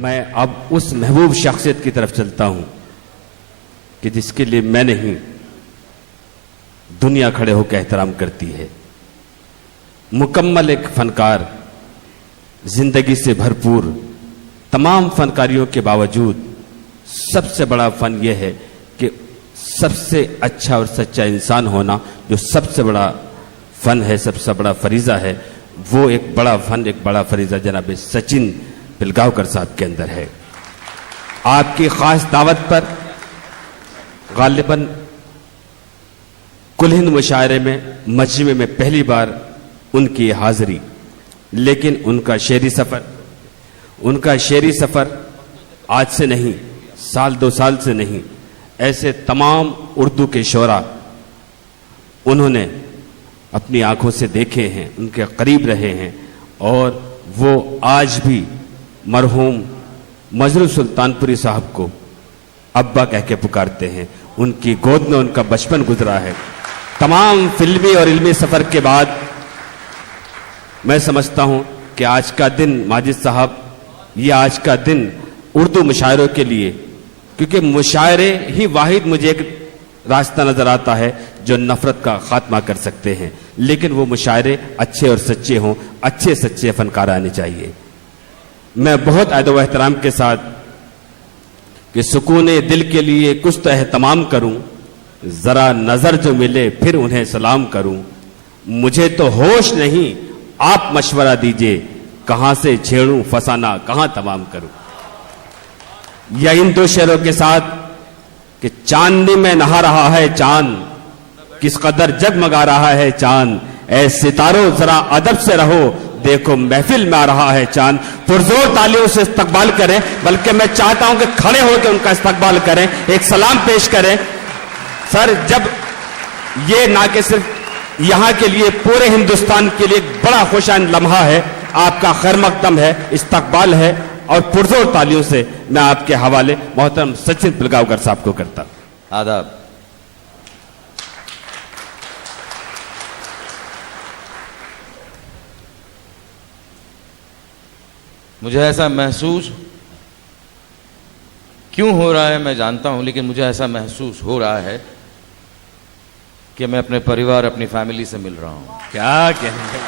मैं अब उस महबूब शख्सियत की तरफ चलता हूं कि जिसके लिए मैं नहीं, दुनिया खड़े होकर एहतराम करती है। मुकम्मल एक फनकार, जिंदगी से भरपूर, तमाम फनकारियों के बावजूद सबसे बड़ा फन यह है कि सबसे अच्छा और सच्चा इंसान होना, जो सबसे बड़ा फन है, सबसे बड़ा फरीजा है, वो एक बड़ा फन, एक बड़ा फरीजा जनाब सचिन पिलगांवकर साहब के अंदर है। आपकी खास दावत पर गालिबन कुल हिंद मुशायरे में, मजमे में पहली बार उनकी हाजिरी, लेकिन उनका शेरी सफर आज से नहीं, साल 2 साल से नहीं, ऐसे तमाम उर्दू के शोरा उन्होंने अपनी आंखों से देखे हैं, उनके करीब रहे हैं, और वो आज भी मरहूम मजरू सुल्तानपुरी साहब को अब्बा कह के पुकारते हैं। उनकी गोद में उनका बचपन गुजरा है। तमाम फिल्मी और इल्मी सफर के बाद मैं समझता हूं कि आज का दिन माजिद साहब, ये आज का दिन उर्दू मुशायरों के लिए, क्योंकि मुशायरे ही वाहिद मुझे एक रास्ता नजर आता है जो नफरत का खात्मा कर सकते हैं, लेकिन वो मुशायरे अच्छे और सच्चे हों, अच्छे सच्चे फनकार आने चाहिए। मैं बहुत अदब व एहतराम के साथ कि सुकूने दिल के लिए कुछ तो एहतमाम करूं, जरा नजर जो मिले फिर उन्हें सलाम करूं, मुझे तो होश नहीं, आप मशवरा दीजिए, कहां से छेड़ूं फसाना कहां तमाम करूं। या इन 2 शेरों के साथ कि चांदनी में नहा रहा है चांद, किस कदर जगमगा रहा है चांद, ऐ सितारों जरा अदब से रहो, देखो महफिल में आ रहा है चांद। पुरजोर तालियों से इस्तकबाल करें, बल्कि मैं चाहता हूं कि खड़े होकर उनका इस्तकबाल करें, एक सलाम पेश करें। सर, जब ये ना कि सिर्फ यहां के लिए, पूरे हिंदुस्तान के लिए बड़ा खुशाइन लम्हा है, आपका खैर मकदम है, इस्तकबाल है, और पुरजोर तालियों से मैं आपके हवाले मोहतरम सचिन पिलगांवकर साहब को करता। आदाब। मुझे ऐसा महसूस क्यों हो रहा है मैं जानता हूं, लेकिन मुझे ऐसा महसूस हो रहा है कि मैं अपने परिवार, अपनी फैमिली से मिल रहा हूं। क्या कहना है?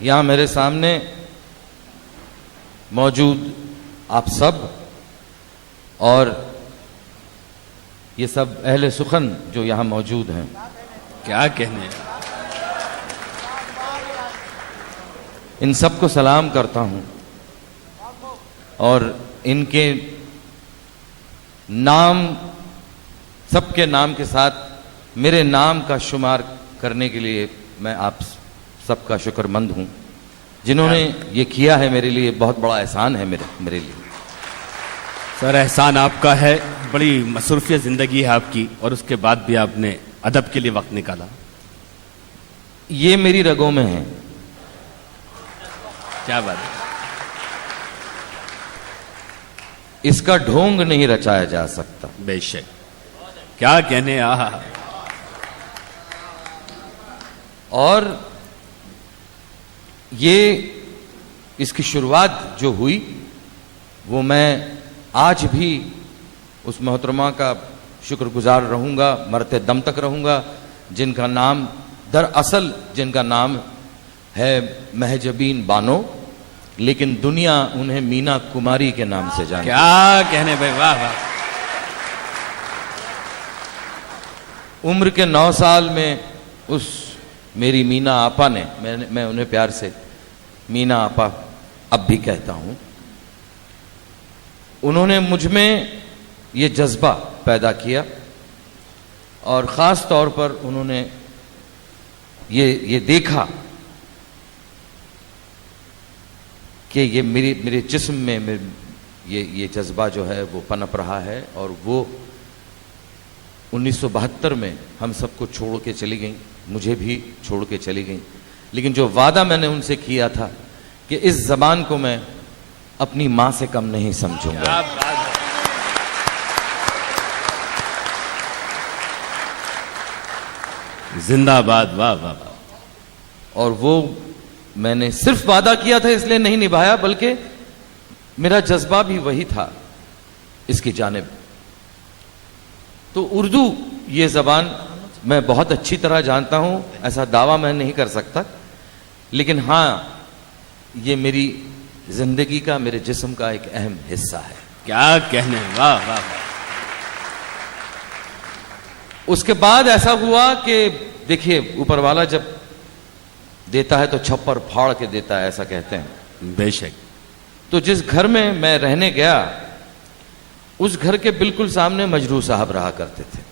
यहां मेरे सामने मौजूद आप सब और ये सब अहले सुखन जो यहां मौजूद हैं, क्या कहने, इन सबको सलाम करता हूं, और इनके नाम, सबके नाम के साथ मेरे नाम का शुमार करने के लिए मैं आप सबका शुक्रमंद हूं। जिन्होंने ये किया है मेरे लिए बहुत बड़ा एहसान है मेरे लिए। सर, एहसान आपका है, बड़ी मसरूफियत जिंदगी है आपकी, और उसके बाद भी आपने अदब के लिए वक्त निकाला। ये मेरी रगों में है। क्या बात है। इसका ढोंग नहीं रचाया जा सकता। बेशक, क्या कहने। आहा। और ये इसकी शुरुआत जो हुई, वो मैं आज भी उस मोहतरमा का शुक्रगुजार रहूंगा, मरते दम तक रहूंगा, जिनका नाम दरअसल जिनका नाम है महजबीन बानो, लेकिन दुनिया उन्हें मीना कुमारी के नाम से जानती। क्या कहने भाई, वाह वाह। उम्र के 9 साल में उस मेरी मीना आपा ने, मैं उन्हें प्यार से मीना आपा अब भी कहता हूं, उन्होंने मुझ में ये जज्बा पैदा किया, और ख़ास तौर पर उन्होंने ये देखा कि ये मेरे जिस्म में ये जज्बा जो है वो पनप रहा है, और वो 1972 में हम सबको छोड़ के चली गई, मुझे भी छोड़ के चली गई, लेकिन जो वादा मैंने उनसे किया था कि इस ज़बान को मैं अपनी माँ से कम नहीं समझूंगा। जिंदाबाद, वाह वाह वाह। और वो मैंने सिर्फ वादा किया था इसलिए नहीं निभाया, बल्कि मेरा जज्बा भी वही था इसकी जानिब। तो उर्दू ये जबान मैं बहुत अच्छी तरह जानता हूं, ऐसा दावा मैं नहीं कर सकता, लेकिन हां ये मेरी जिंदगी का, मेरे जिस्म का एक अहम हिस्सा है। क्या कहने, वाह वाह वाह। उसके बाद ऐसा हुआ कि देखिए, ऊपर वाला जब देता है तो छप्पर फाड़ के देता है, ऐसा कहते हैं। बेशक। तो जिस घर में मैं रहने गया, उस घर के बिल्कुल सामने मजरू साहब रहा करते थे।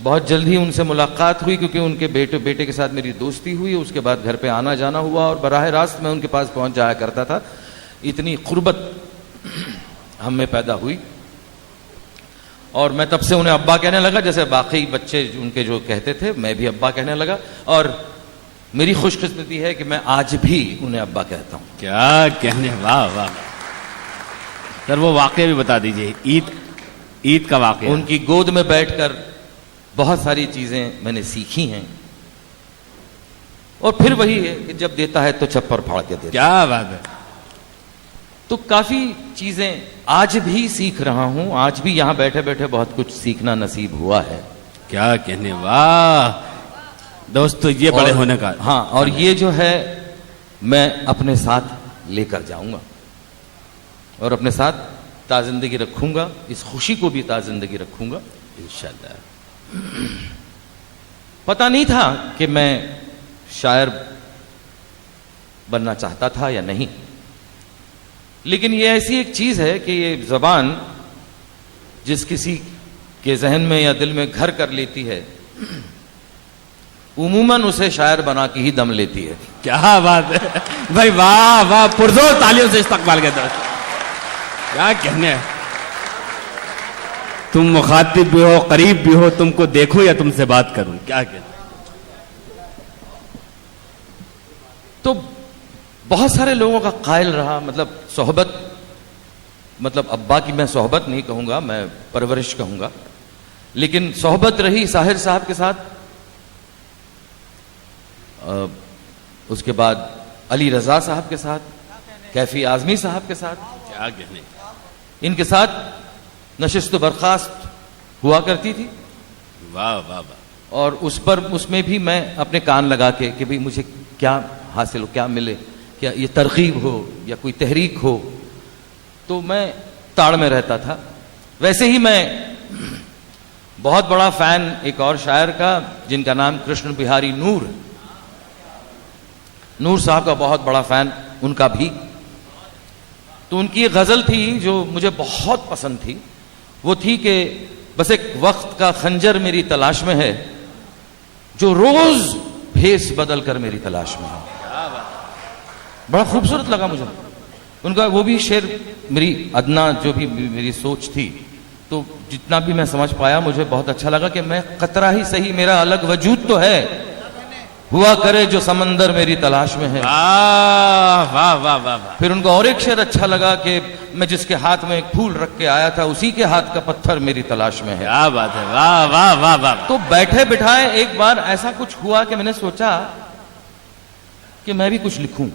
बहुत जल्द ही उनसे मुलाकात हुई, क्योंकि उनके बेटे के साथ मेरी दोस्ती हुई। उसके बाद घर पे आना जाना हुआ और बराह रास्त मैं उनके पास पहुंच जाया करता था। इतनी कुर्बत हम में पैदा हुई और मैं तब से उन्हें अब्बा कहने लगा, जैसे बाकी बच्चे उनके जो कहते थे, मैं भी अब्बा कहने लगा। और मेरी खुशकिस्मती है कि मैं आज भी उन्हें अब्बा कहता हूं। क्या कहने, वाह वाह। सर वो वाकया भी बता दीजिए, ईद का वाकया। उनकी गोद में बैठकर बहुत सारी चीजें मैंने सीखी हैं, और फिर वही है कि जब देता है तो छप्पर फाड़ के देता है। क्या बात है। तो काफी चीजें आज भी सीख रहा हूं, आज भी यहां बैठे बैठे बहुत कुछ सीखना नसीब हुआ है। क्या कहने, वाह दोस्तों, ये बड़े होने का। हाँ, और ये जो है मैं अपने साथ लेकर जाऊंगा और अपने साथ ताजिंदगी रखूंगा, इस खुशी को भी ताजिंदगी रखूंगा इंशाअल्लाह। पता नहीं था कि मैं शायर बनना चाहता था या नहीं, लेकिन ये ऐसी एक चीज है कि ये जबान जिस किसी के जहन में या दिल में घर कर लेती है, उमूमन उसे शायर बना के ही दम लेती है। क्या बात है भाई, वाह वाह, पुरजोर तालियों से इस्तकबाल के दोस्त। क्या कहने, तुम मुखातिब भी हो, करीब भी हो, तुमको देखो या तुमसे बात करूं, क्या कहने। तो बहुत सारे लोगों का कायल रहा, मतलब सोहबत, मतलब अब्बा की मैं सोहबत नहीं कहूंगा, मैं परवरिश कहूंगा, लेकिन सोहबत रही साहिर साहब के साथ। उसके बाद अली रजा साहब के साथ, कैफी आजमी साहब के साथ, क्या कहने, इनके साथ नशिस्त बर्खास्त हुआ करती थी। वाह वाह वाह। और उस पर, उसमें भी मैं अपने कान लगा के कि भाई मुझे क्या हासिल हो, क्या मिले, क्या ये तरकीब हो या कोई तहरीक हो, तो मैं ताड़ में रहता था। वैसे ही मैं बहुत बड़ा फैन एक और शायर का, जिनका नाम कृष्ण बिहारी नूर साहब का बहुत बड़ा फैन उनका भी। तो उनकी एक गजल थी जो मुझे बहुत पसंद थी, वो थी कि बस एक वक्त का खंजर मेरी तलाश में है, जो रोज भेस बदल कर मेरी तलाश में है। बड़ा खूबसूरत लगा मुझे उनका वो भी शेर। मेरी अदना जो भी मेरी सोच थी, तो जितना भी मैं समझ पाया, मुझे बहुत अच्छा लगा कि मैं कतरा ही सही, मेरा अलग वजूद तो है, हुआ करे जो समंदर मेरी तलाश में है। वाह वाह वाह वाह। फिर उनको और एक शेर अच्छा लगा कि मैं जिसके हाथ में एक फूल रख के आया था, उसी के हाथ का पत्थर मेरी तलाश में है। क्या बात है, वाह वाह वाह वाह। तो बैठे बिठाए एक बार ऐसा कुछ हुआ कि मैंने सोचा कि मैं भी कुछ लिखूं।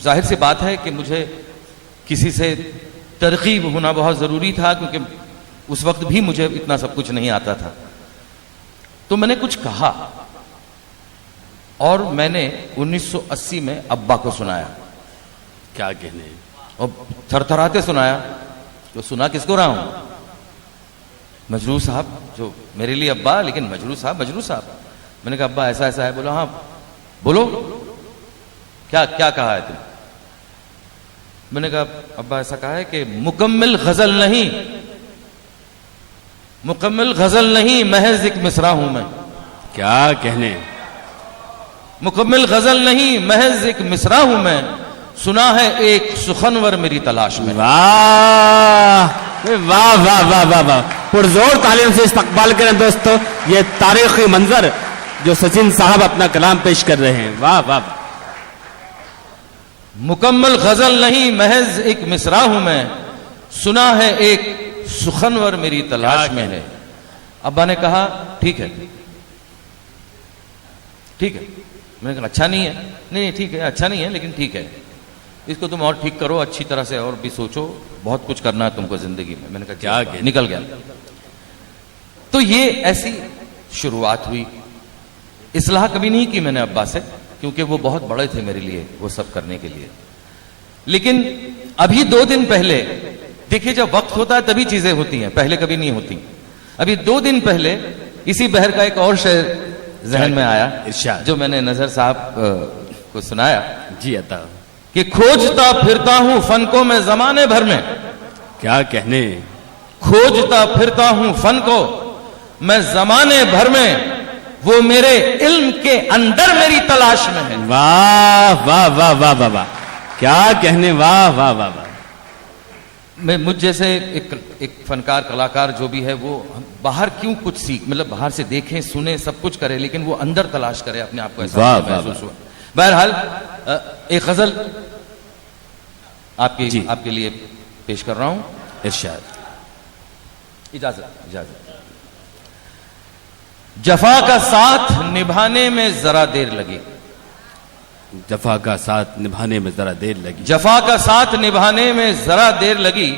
जाहिर सी बात है कि मुझे किसी से तरकीब होना बहुत जरूरी था, क्योंकि उस वक्त भी मुझे इतना सब कुछ नहीं आता था। तो मैंने कुछ कहा और मैंने 1980 में अब्बा को सुनाया। क्या कहने, और थरथराते सुनाया। तो सुना किसको रहा हूं? मजरू साहब, जो मेरे लिए अब्बा, लेकिन मजरू साहब। मैंने कहा अब्बा ऐसा ऐसा है। बोला हाँ बोलो, क्या क्या कहा है तुम? मैंने कहा अब्बा ऐसा कहा है कि मुकम्मल गजल नहीं महज एक मिसरा हूं मैं। क्या कहने, मुकम्मल गजल नहीं महज एक मिसरा हूं मैं, सुना है एक सुखनवर मेरी तलाश में। वाह वाह वाह वाह वाह वाह, पुरजोर तालीम से इस्तकबाल करें दोस्तों ये तारीखी मंजर जो सचिन साहब अपना कलाम पेश कर रहे हैं। वाह वाह। मुकम्मल गजल नहीं महज एक मिसरा हूं मैं, सुना है एक सुखनवर मेरी तलाश में है। अब्बा ने कहा ठीक है, ठीक है। मैंने कहा अच्छा नहीं है। नहीं ठीक है, अच्छा नहीं है लेकिन ठीक है, इसको तुम और ठीक करो अच्छी तरह से, और भी सोचो, बहुत कुछ करना है तुमको जिंदगी में। मैंने कहा क्या क्या, निकल गया। तो ये ऐसी शुरुआत हुई। इस्लाह कभी नहीं की मैंने अब्बा से, क्योंकि वो बहुत बड़े थे मेरे लिए वो सब करने के लिए। लेकिन अभी 2 दिन पहले, देखिए जब वक्त होता है तभी चीजें होती हैं, पहले कभी नहीं होती। अभी 2 दिन पहले इसी बहर का एक और शेर जहन में आया, इरशाद। जो मैंने नजर साहब को सुनाया जी अता। कि खोजता फिरता हूं फन को मैं जमाने भर में, क्या कहने, खोजता फिरता हूं फन को मैं जमाने भर में, वो मेरे इल्म के अंदर मेरी तलाश में है। वाह वाह वाह वाह वाह वाह, क्या कहने, वाह वाह वाह वाह। मैं मुझ जैसे एक फनकार कलाकार जो भी है, वो बाहर क्यों कुछ सीख, मतलब बाहर से देखे सुने सब कुछ करे, लेकिन वो अंदर तलाश करे अपने आप को, ऐसा वाह, मुझे वाह, महसूस हुआ। बहरहाल एक गजल जी। आपके लिए पेश कर रहा हूं। इरशाद। इजाजत। जफा का साथ निभाने में जरा देर लगी, जफा का साथ निभाने में जरा देर लगी, जफा का साथ निभाने में जरा देर लगी,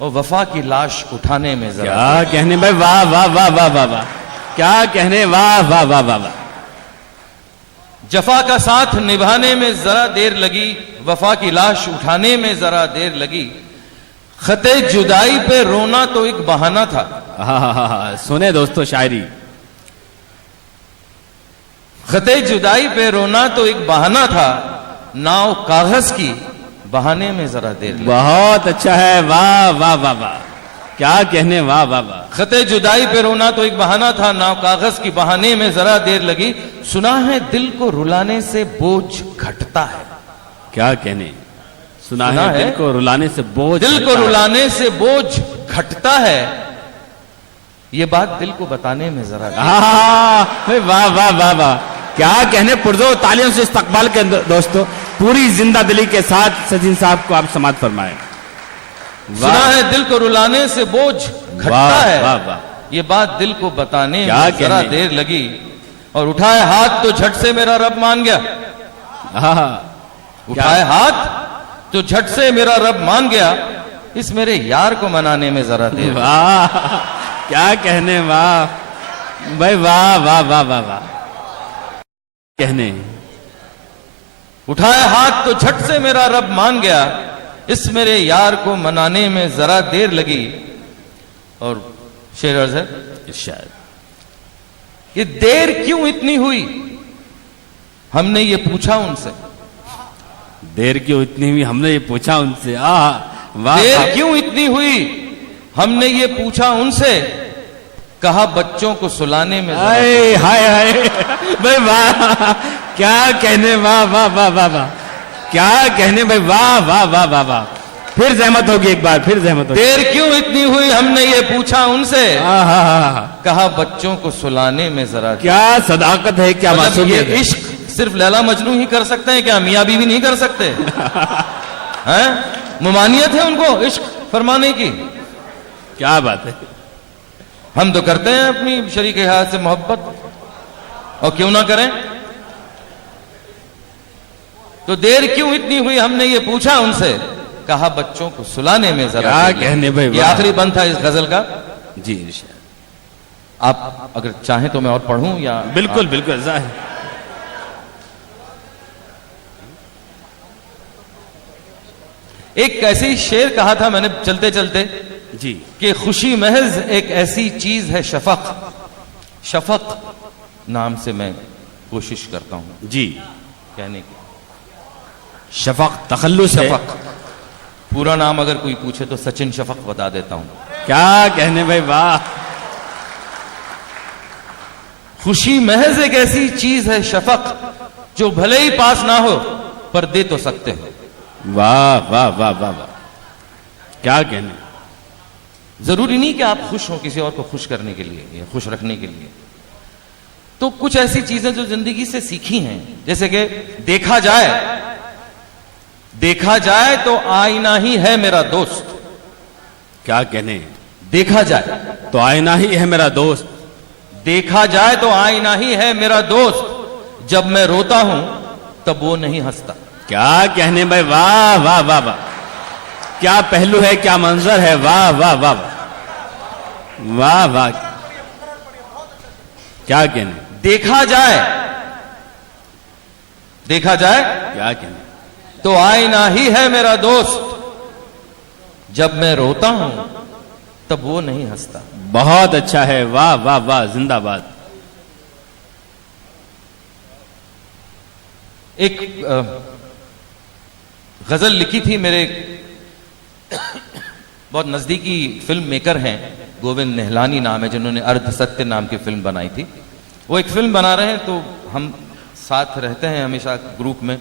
और वफा की लाश उठाने में जरा क्या कहने भाई, वाह वाह वाह वाह वाह वाह, क्या कहने, वाह वाह वाह वाह वाह। जफा का साथ निभाने में जरा देर लगी, वफा की लाश उठाने में जरा देर लगी, खते जुदाई पे रोना तो एक बहाना था। हाँ, सुने दोस्तों शायरी। खते जुदाई पे रोना तो एक बहाना था, नाव कागज की बहाने में जरा देर लगी। बहुत अच्छा है, वाह वाह वाह वाह, क्या कहने, वाह वाह वाह। खते जुदाई पे रोना तो एक बहाना था, नाव कागज की बहाने में जरा देर लगी, सुना है दिल को रुलाने से बोझ घटता है। क्या कहने, सुना है दिल को रुलाने से बोझ, दिल को रुलाने से बोझ घटता है, ये बात दिल को बताने में जरा देर। वाह वाह वाह वाह, क्या कहने, पुरजोर तालियों से इस्तकबाल के दोस्तों, पूरी जिंदा दिली के साथ सचिन साहब को आप समात फरमाएं। सुना है दिल को रुलाने से बोझ घटता है, वाह वाह, ये बात दिल को बताने क्या में जरा कहने। देर लगी, और उठाए हाथ तो झट से मेरा रब मान गया। उठाए हाथ तो झट से मेरा रब मान गया, इस मेरे यार को मनाने में जरा देर। वाह, क्या कहने, वाह भाई, वाह वाह वाह वाह वाह, कहने। उठाए हाथ तो झट से मेरा रब मान गया, इस मेरे यार को मनाने में जरा देर लगी। और शेर अर्ज है, शायद ये देर क्यों इतनी हुई, हमने ये पूछा उनसे। देर क्यों इतनी हुई, हमने ये पूछा उनसे। वाह, देर क्यों इतनी हुई, हमने ये पूछा उनसे, कहा बच्चों को सुलाने में जरा। हाय हाय हाय भाई, वाह, क्या कहने, वाह वाह वाह वाह वाह, क्या कहने भाई, वाह वाह वाह वाह वाह। फिर जहमत होगी, एक बार फिर जहमत होगी। देर क्यों इतनी हुई, हमने ये पूछा उनसे, हाँ, कहा बच्चों को सुलाने में जरा। क्या सदाकत है, क्या मतलब ये मासूमियत है। इश्क सिर्फ लैला मजनू ही कर सकते हैं क्या, मियां बीवी नहीं कर सकते हैं? मुमानियत है उनको इश्क फरमाने की। क्या बात है, हम तो करते हैं अपनी शरीक हयात से मोहब्बत, और क्यों ना करें। तो देर क्यों इतनी हुई, हमने ये पूछा उनसे, कहा बच्चों को सुलाने में जरा। क्या कहने भाई, ये आखिरी बंद था इस गजल का। जी आप अगर चाहें तो मैं और पढ़ूं या? बिल्कुल बिल्कुल, जाहिर। एक ऐसे ही शेर कहा था मैंने चलते चलते जी, कि खुशी महज एक ऐसी चीज है शफक, शफक नाम से मैं कोशिश करता हूं जी, कहने की। शफक तखल्लुस है। शफक पूरा नाम अगर कोई पूछे तो सचिन शफक बता देता हूं। क्या कहने भाई, वाह। खुशी महज एक ऐसी चीज है शफक, जो भले ही पास ना हो पर दे तो सकते हो। वाह वाह वाह वाह वाह, क्या कहने। जरूरी नहीं कि आप खुश हो किसी और को खुश करने के लिए या खुश रखने के लिए। तो कुछ ऐसी चीजें जो जिंदगी से सीखी हैं, जैसे कि देखा जाए, देखा जाए तो आईना ही है मेरा दोस्त। क्या कहने, देखा जाए तो आईना ही है मेरा दोस्त। देखा जाए तो आईना ही है मेरा दोस्त, जब मैं रोता हूं तब वो नहीं हंसता। क्या कहने भाई, वाह वाह वाह वाह, क्या पहलू है, क्या मंजर है, वाह वाह वाह वाह वाह, क्या कहने। देखा जाए क्या कहने। तो आईना ही है मेरा दोस्त, जब मैं रोता हूं तब वो नहीं हंसता। बहुत अच्छा है, वाह वाह वाह, जिंदाबाद। एक गजल लिखी थी मेरे बहुत नजदीकी फिल्म मेकर हैं, गोविंद निहलानी नाम है, जिन्होंने अर्ध सत्य नाम की फिल्म बनाई थी। वो एक फिल्म बना रहे हैं तो हम साथ रहते हैं हमेशा ग्रुप में।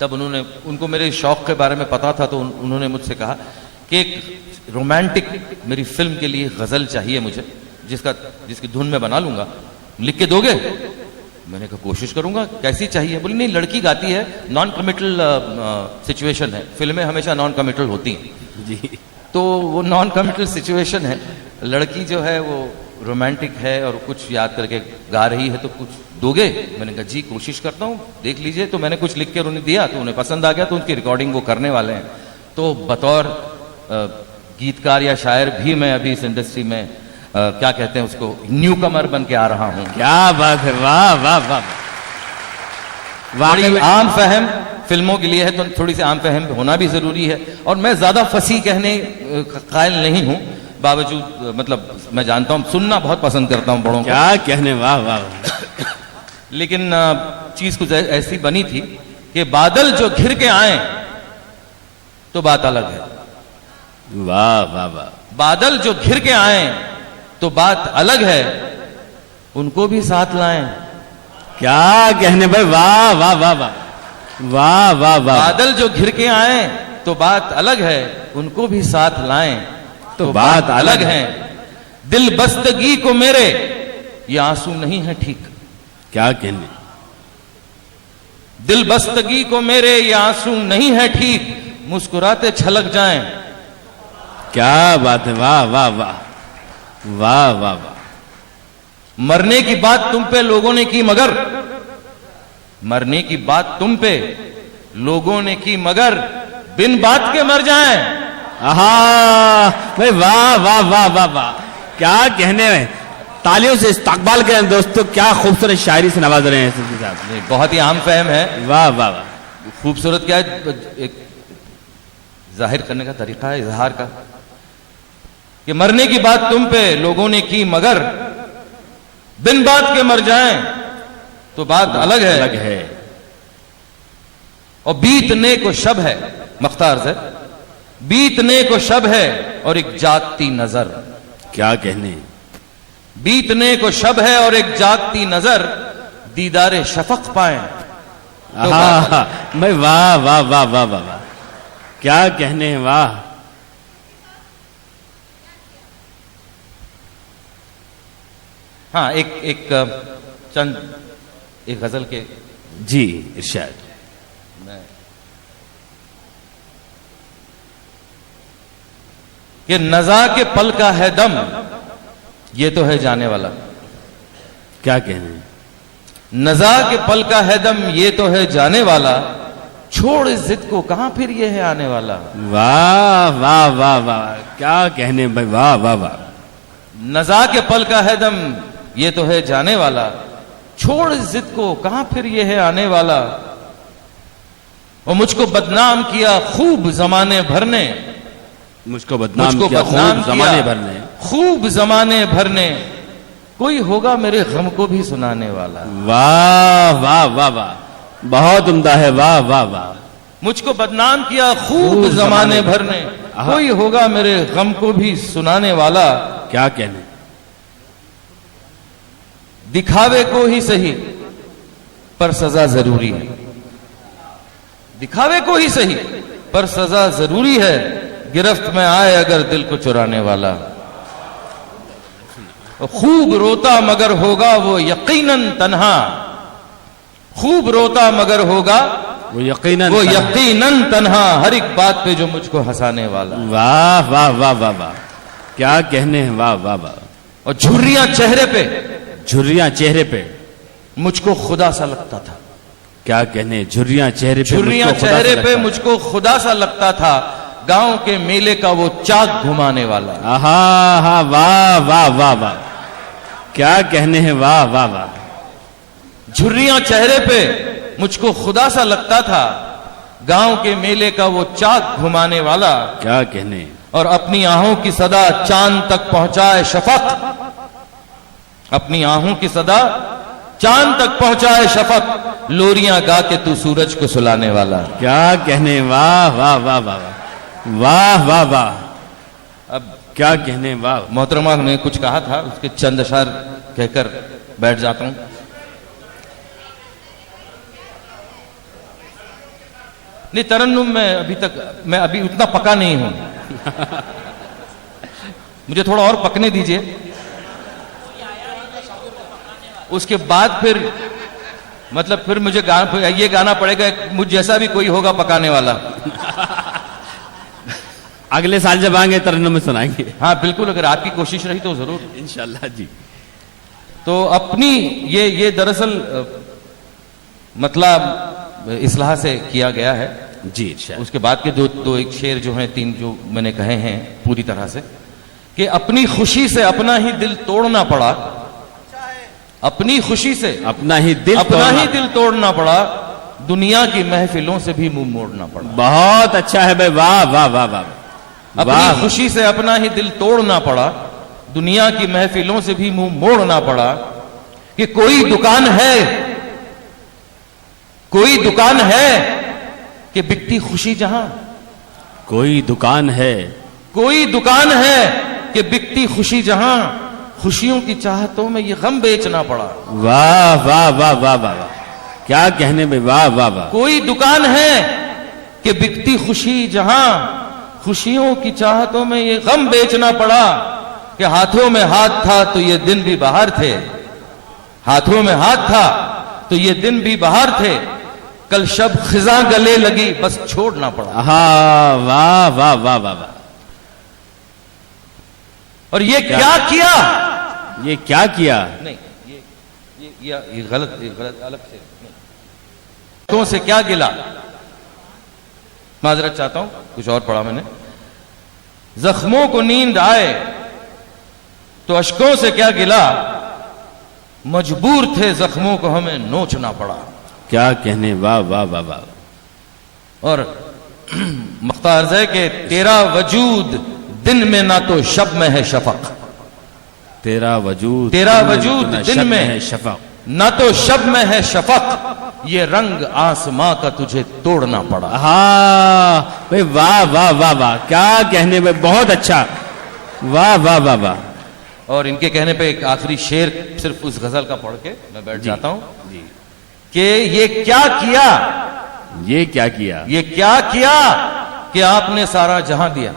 तब उनको मेरे शौक के बारे में पता था, तो उन्होंने मुझसे कहा कि एक रोमांटिक मेरी फिल्म के लिए गजल चाहिए मुझे, जिसकी धुन में बना लूंगा, लिख के दोगे? मैंने कहा कोशिश करूंगा। कैसी चाहिए? बोली नहीं, लड़की गाती है, नॉन कमिटल सिचुएशन है, फिल्में हमेशा नॉन कमिटल होती हैं जी। तो वो नॉन कमिटल सिचुएशन है, लड़की जो है वो रोमांटिक है और कुछ याद करके गा रही है, तो कुछ दोगे? मैंने कहा जी कोशिश करता हूँ, देख लीजिए। तो मैंने कुछ लिख कर उन्हें दिया, तो उन्हें पसंद आ गया, तो उनकी रिकॉर्डिंग वो करने वाले हैं। तो बतौर गीतकार या शायर भी मैं अभी इस इंडस्ट्री में क्या कहते हैं उसको, न्यू कमर बन के आ रहा हूं। क्या बात है, वाह वाह वाह। बड़ी आम फहम फिल्मों के लिए है, तो थोड़ी सी आम फहम होना भी जरूरी है। और मैं ज्यादा फसी कहने कायल नहीं हूं, बावजूद मतलब मैं जानता हूं, सुनना बहुत पसंद करता हूं बड़ों को। क्या कहने, वाह वाह। लेकिन चीज कुछ ऐसी बनी थी कि बादल जो घिर के आए तो बात अलग है। वाह वाह वाह। बादल जो घिर के आए तो बात अलग है, उनको भी साथ लाएं। क्या कहने भाई, वाह वाह वाह वाह वाह वाह वाह। बादल जो घिर के आए तो बात अलग है, उनको भी साथ लाएं तो बात अलग है। दिल बस्तगी को मेरे ये आंसू नहीं है ठीक। क्या कहने। दिल बस्तगी को मेरे ये आंसू नहीं है ठीक, मुस्कुराते छलक जाएं। क्या बात है, वाह वाह वाह वाह वाह वाह। मरने की बात तुम पे लोगों ने की मगर, मरने की बात तुम पे लोगों ने की मगर, बिन बात के मर जाएं। आहा भाई, वाह वाह वाह वाह वाह। क्या कहने में, तालियों से इस्तकबाल करें दोस्तों, क्या खूबसूरत शायरी से नवाज रहे हैं साहब। बहुत ही आम फहम है। वाह वाह वाह। खूबसूरत क्या है, एक जाहिर करने का तरीका है, इजहार का, कि मरने की बात तुम पे लोगों ने की मगर, बिन बात के मर जाएं तो बात अलग है। अलग है। और बीतने को शब है, मख्तार से, बीतने को शब है और एक जागती नजर। क्या कहने। बीतने को शब है और एक जागती नजर, दीदारे शफक पाए तो भाई, वाह वाह वाह वाह वाह वाह। क्या कहने, वाह। हाँ, एक चंद एक गजल के जी इरशाद। कि नजा के पल का है दम, ये तो है जाने वाला। क्या कहने। नजा के पल का है दम, ये तो है जाने वाला, छोड़ इस जिद को कहां फिर ये है आने वाला। वाह वाह वाह वाह। क्या कहने भाई, वाह वाह वाह। नजा के पल का है दम, ये तो है जाने वाला, छोड़ इस जिद को कहां फिर ये है आने वाला। और मुझको बदनाम किया खूब जमाने भर ने, मुझको बदनाम किया खूब जमाने भर ने, खूब जमाने भर ने, कोई होगा मेरे गम को भी सुनाने वाला। वाह वाह वाह वाह, बहुत उम्दा है, वाह वाह वाह। मुझको बदनाम किया खूब जमाने भर ने, कोई होगा मेरे गम को भी सुनाने वाला। क्या कहने। दिखावे को ही सही पर सजा जरूरी है, दिखावे को ही सही पर सजा जरूरी है, गिरफ्त में आए अगर दिल को चुराने वाला। खूब रोता मगर होगा वो यकीनन तन्हा, खूब रोता मगर होगा वो यकीनन तन्हा, हर एक बात पे जो मुझको हंसाने वाला। वाह वाह वाह वाह वाह। क्या कहने हैं, वाह वाह वाह। और झुर्रियां चेहरे पे, झुर्रियां चेहरे पे, मुझको खुदा सा लगता था। क्या कहने, झुर्रियां चेहरे पे झुर्रियां मुझको खुदा चेहरे सा पे लगता। मुझको खुदा सा लगता था, गांव के मेले का वो चाक घुमाने वाला। आहा हा, वाह वाह वाह वाह, क्या कहने हैं, वाह वाह वाह। झुर्रियां चेहरे पे मुझको खुदा सा लगता था, गांव के मेले का वो चाक घुमाने वाला। क्या कहने। और अपनी आहों की सदा चांद तक पहुंचाए शफक, अपनी आहों की सदा चांद तक पहुंचाए शफक, लोरियां गा के तू सूरज को सुलाने वाला। क्या कहने, वाह वाह वाह वाह वाह वाह वाह वाह। अब क्या कहने, वाह। मोहतरमा ने कुछ कहा था, उसके चंद अशार कहकर बैठ जाता हूं। नहीं, तरन्नुम मैं अभी उतना पका नहीं हूं। मुझे थोड़ा और पकने दीजिए, उसके बाद फिर मतलब फिर मुझे ये गाना पड़ेगा, मुझ जैसा भी कोई होगा पकाने वाला। अगले साल जब आएंगे तरन्नुम में सुनाएंगे। हाँ बिल्कुल, अगर आपकी कोशिश रही तो जरूर इंशाल्लाह जी। तो अपनी ये दरअसल मतलब इस्लाह से किया गया है जी। इरशाद। उसके बाद के दो एक शेर जो हैं, तीन जो मैंने कहे हैं पूरी तरह से, कि अपनी खुशी से अपना ही दिल तोड़ना पड़ा, अपनी खुशी से अपना ही दिल तोड़ना पड़ा, दुनिया की महफिलों से भी मुंह मोड़ना पड़ा। बहुत अच्छा है भाई, वाह वाह वाह वाह। अपनी खुशी से अपना ही दिल तोड़ना पड़ा, दुनिया की महफिलों से भी मुंह मोड़ना पड़ा। कि कोई दुकान है कि बिकती खुशी जहां, कोई दुकान है कि बिकती खुशी जहां, खुशियों की चाहतों में ये गम बेचना पड़ा। वाह वाह वाह वाह वाह वाह, क्या कहने में, वाह वाह वाह। कोई दुकान है कि बिकती खुशी जहां, खुशियों की चाहतों में ये गम बेचना पड़ा। कि हाथों में हाथ था तो ये दिन भी बाहर थे, हाथों में हाथ था तो ये दिन भी बाहर थे, कल शब खिजा गले लगी बस छोड़ना पड़ा। हाँ, वाह वाह वाह वाह वाह। और ये क्या किया, ये क्या किया। नहीं ये गलत अलग से तो से क्या गिला, माजरत चाहता हूं, कुछ और पढ़ा मैंने। जख्मों को नींद आए तो अश्कों से क्या गिला, मजबूर थे जख्मों को हमें नोचना पड़ा। क्या कहने, वाह वाह वाह वाह। और मख्तार है कि तेरा वजूद दिन में ना तो शब में है शफक, तेरा वजूद दिन में है शफक, ना तो शब में है शफक, ये रंग आसमां का तुझे तोड़ना पड़ा। हाँ भाई, वाह वाह वाह वाह, क्या कहने में, बहुत अच्छा, वाह वाह वाह वाह। और इनके कहने पे एक आखिरी शेर सिर्फ उस गजल का पढ़ के मैं बैठ जाता हूं कि ये क्या किया, ये क्या किया कि आपने सारा जहां दिया,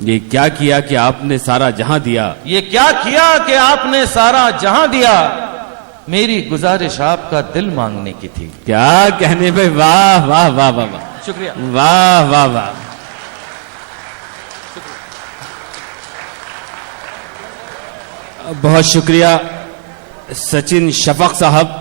ये क्या किया कि आपने सारा जहां दिया, ये क्या किया कि आपने सारा जहां दिया, मेरी गुजारिश आपका दिल मांगने की थी। क्या कहने में, वाह वाह वाह वाह वाह, शुक्रिया, वाह वाह वाह। बहुत शुक्रिया सचिन शफक साहब।